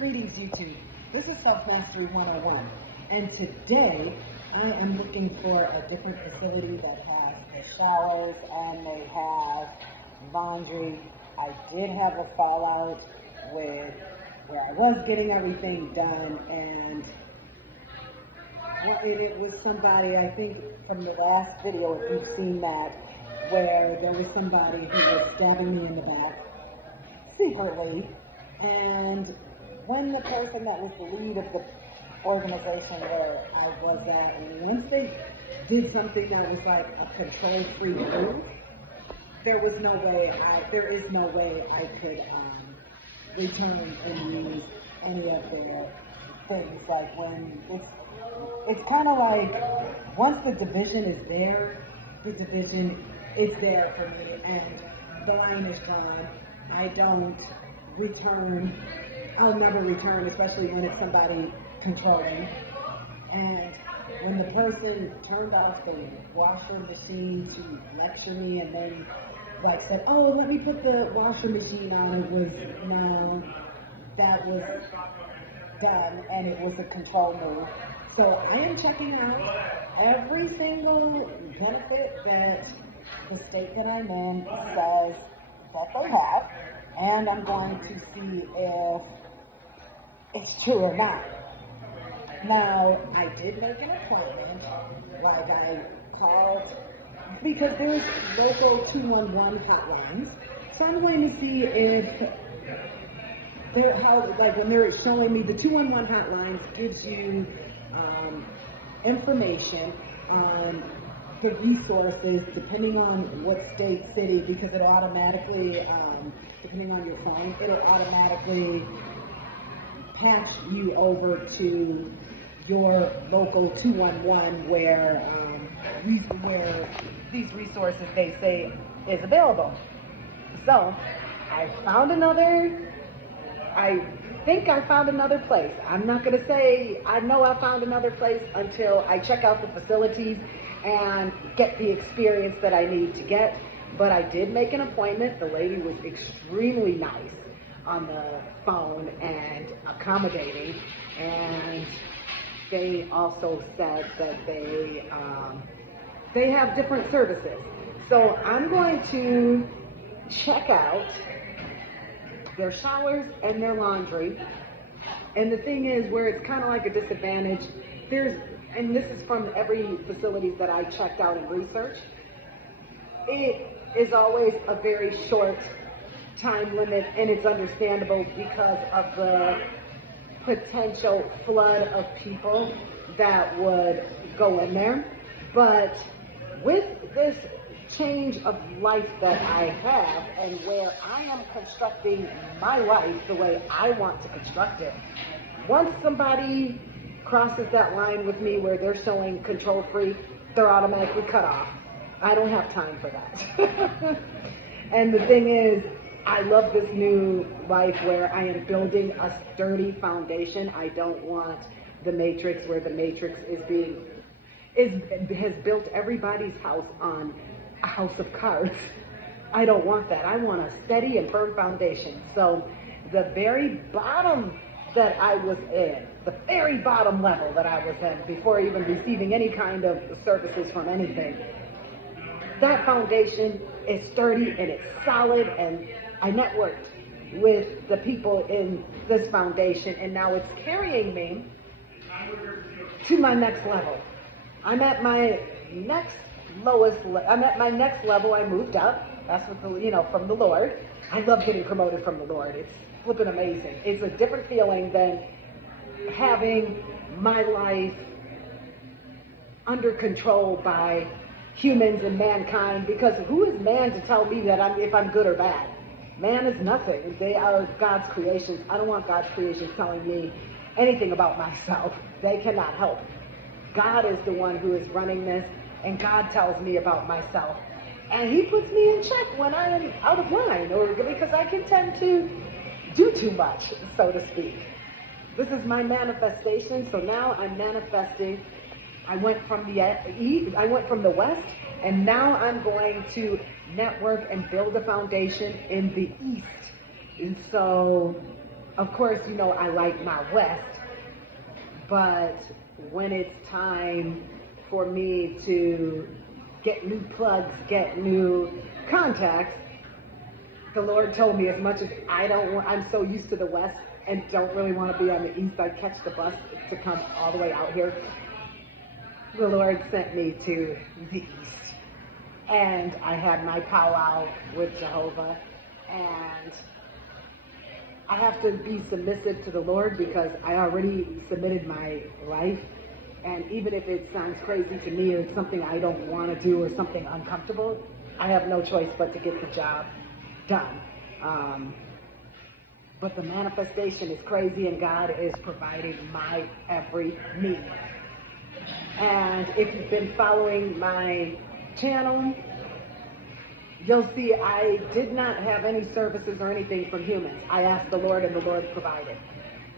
Greetings YouTube, this is Self-Mastery 101, and today I am looking for a different facility that has the showers and they have laundry. I did have a fallout with where I was getting everything done, and it was somebody, I think from the last video, if you've seen that, where there was somebody who was stabbing me in the back secretly, and when the person that was the lead of the organization where I was at, and once they did something that was like a control-free move, there is no way I could return and use any of their things. Like when it's kind of like once the division is there, the division is there for me, and the line is drawn. I don't return. I'll never return, especially when it's somebody controlling. And when the person turned off the washer machine to lecture me and then like said, oh, let me put the washer machine on, that was done, and it was a control move. So I am checking out every single benefit that the state that I'm in says that they have, and I'm going to see if it's true or not. Now, I did make an appointment, like I called, because there's local 211 hotlines, so I'm going to see if when they're showing me the 211 hotlines gives you information on the resources depending on what state, city, because it'll automatically, depending on your phone, it'll automatically patch you over to your local 211 where these resources they say is available. So I think I found another place. I'm not going to say I know I found another place until I check out the facilities and get the experience that I need to get. But I did make an appointment. The lady was extremely nice on the phone and accommodating, and they also said that they have different services. So I'm going to check out their showers and their laundry. And the thing is, where it's kind of like a disadvantage, and this is from every facilities that I checked out and researched, it is always a very short time limit, and it's understandable because of the potential flood of people that would go in there. But with this change of life that I have and where I am constructing my life the way I want to construct it, once somebody crosses that line with me where they're showing control free, they're automatically cut off. I don't have time for that. And the thing is, I love this new life where I am building a sturdy foundation. I don't want the Matrix where the Matrix has built everybody's house on a house of cards. I don't want that. I want a steady and firm foundation. So the very bottom that I was in, the very bottom level that I was in before even receiving any kind of services from anything, that foundation is sturdy and it's solid, and I networked with the people in this foundation, and now it's carrying me to my next level. I'm at my next level. I moved up. That's what from the Lord. I love getting promoted from the Lord. It's flipping amazing. It's a different feeling than having my life under control by humans and mankind, because who is man to tell me that if I'm good or bad? Man is nothing. They are God's creations. I don't want God's creations telling me anything about myself. They cannot help. God is the one who is running this, and God tells me about myself. And he puts me in check when I am out of line, or because I can tend to do too much, so to speak. This is my manifestation, so now I'm manifesting. I went from the west, and now I'm going to network and build a foundation in the east. And so Of course, I like my West, but when it's time for me to get new plugs, get new contacts, the Lord told me, as much as I'm so used to the West and don't really want to be on the East, I catch the bus to come all the way out here. The Lord sent me to the East, and I had my powwow with Jehovah, and I have to be submissive to the Lord because I already submitted my life. And even if it sounds crazy to me or it's something I don't want to do or something uncomfortable, I have no choice but to get the job done. But the manifestation is crazy, and God is providing my every need. And if you've been following my channel, you'll see I did not have any services or anything from humans. I asked the Lord, and the Lord provided.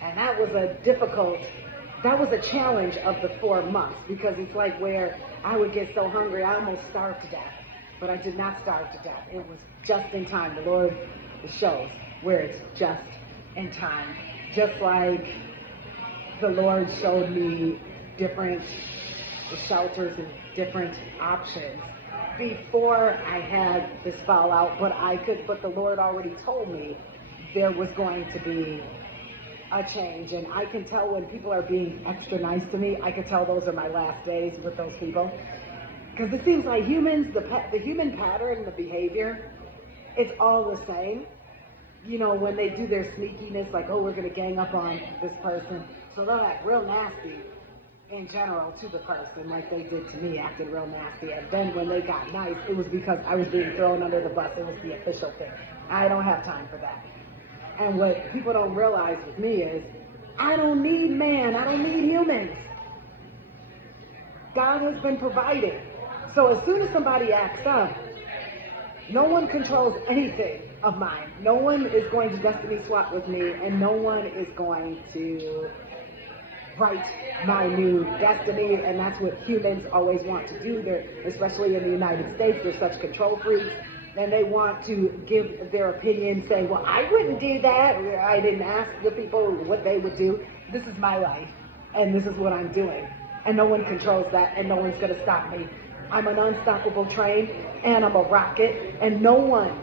And that was a challenge of the 4 months, because it's like where I would get so hungry, I almost starved to death. But I did not starve to death. It was just in time. The Lord shows where it's just in time. Just like the Lord showed me different shelters and different options before I had this fallout, but the Lord already told me there was going to be a change. And I can tell when people are being extra nice to me, I can tell those are my last days with those people. Because it seems like humans, the human pattern, the behavior, it's all the same. When they do their sneakiness, like, oh, we're going to gang up on this person. So they're like real nasty in general to the person, like they did to me, acted real nasty. And then when they got nice, it was because I was being thrown under the bus. It was the official thing. I don't have time for that. And what people don't realize with me is, I don't need man. I don't need humans. God has been providing. So as soon as somebody acts up, no one controls anything of mine. No one is going to destiny swap with me, and no one is going to write my new destiny. And that's what humans always want to do. Especially in the United States, they're such control freaks. And they want to give their opinion, saying, well, I wouldn't do that. I didn't ask the people what they would do. This is my life, and this is what I'm doing. And no one controls that, and no one's going to stop me. I'm an unstoppable train, and I'm a rocket, and no one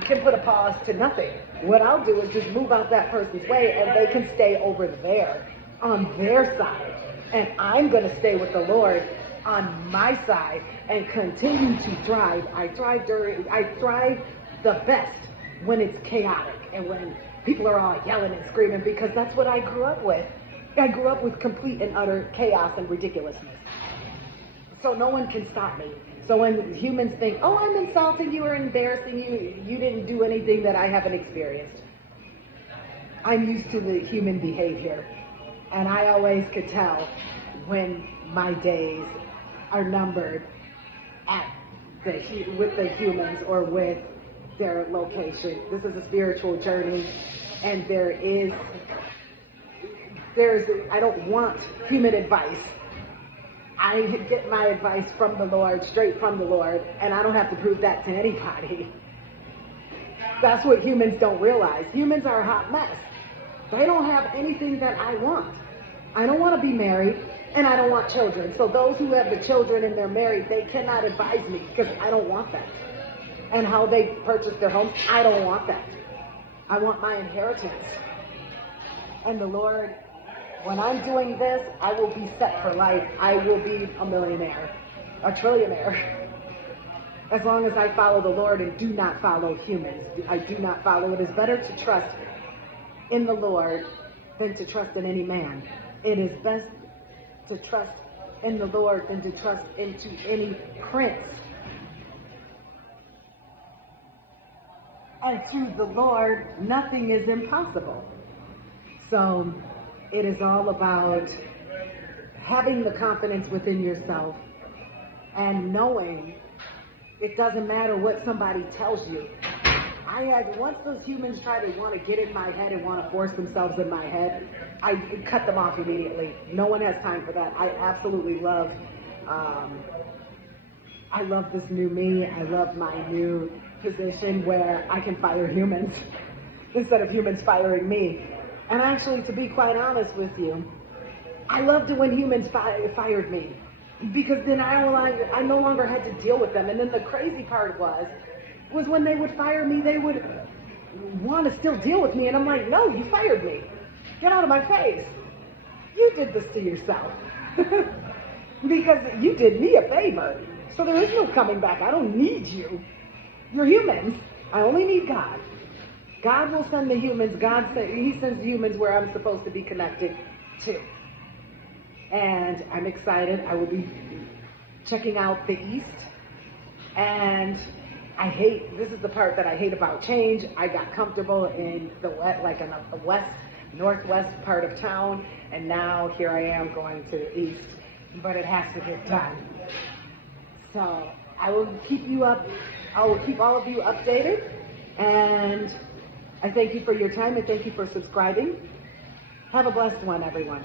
can put a pause to nothing. What I'll do is just move out that person's way, and they can stay over there on their side. And I'm going to stay with the Lord on my side and continue to thrive. I thrive the best when it's chaotic and when people are all yelling and screaming, because that's what I grew up with. I grew up with complete and utter chaos and ridiculousness. So no one can stop me. So when humans think, oh, I'm insulting you or embarrassing you, you didn't do anything that I haven't experienced. I'm used to the human behavior. And I always could tell when my days are numbered with the humans or with their location. This is a spiritual journey, and I don't want human advice. I get my advice from the Lord, straight from the Lord, and I don't have to prove that to anybody. That's what humans don't realize. Humans are a hot mess. They don't have anything that I want. I don't want to be married, and I don't want children. So those who have the children and they're married, they cannot advise me because I don't want that. And how they purchase their homes, I don't want that. I want my inheritance. And the Lord, when I'm doing this, I will be set for life. I will be a millionaire, a trillionaire. As long as I follow the Lord and do not follow humans. I do not follow. It is better to trust in the Lord than to trust in any man. It is best to trust in the Lord than to trust into any prince. And to the Lord, nothing is impossible. So it is all about having the confidence within yourself and knowing it doesn't matter what somebody tells you. Once those humans try to want to get in my head and want to force themselves in my head, I cut them off immediately. No one has time for that. I absolutely love this new me. I love my new position where I can fire humans. instead of humans firing me. And actually, to be quite honest with you, I loved it when humans fired me, because then I no longer had to deal with them. And then the crazy part was when they would fire me, they would want to still deal with me. And I'm like, no, you fired me. Get out of my face. You did this to yourself. Because you did me a favor. So there is no coming back. I don't need you. You're humans. I only need God. God will send the humans. He sends the humans where I'm supposed to be connected to. And I'm excited. I will be checking out the East. And this is the part that I hate about change. I got comfortable in the west, northwest part of town, and now here I am going to the East. But it has to get done. So I will keep all of you updated, and I thank you for your time, and thank you for subscribing. Have a blessed one, everyone.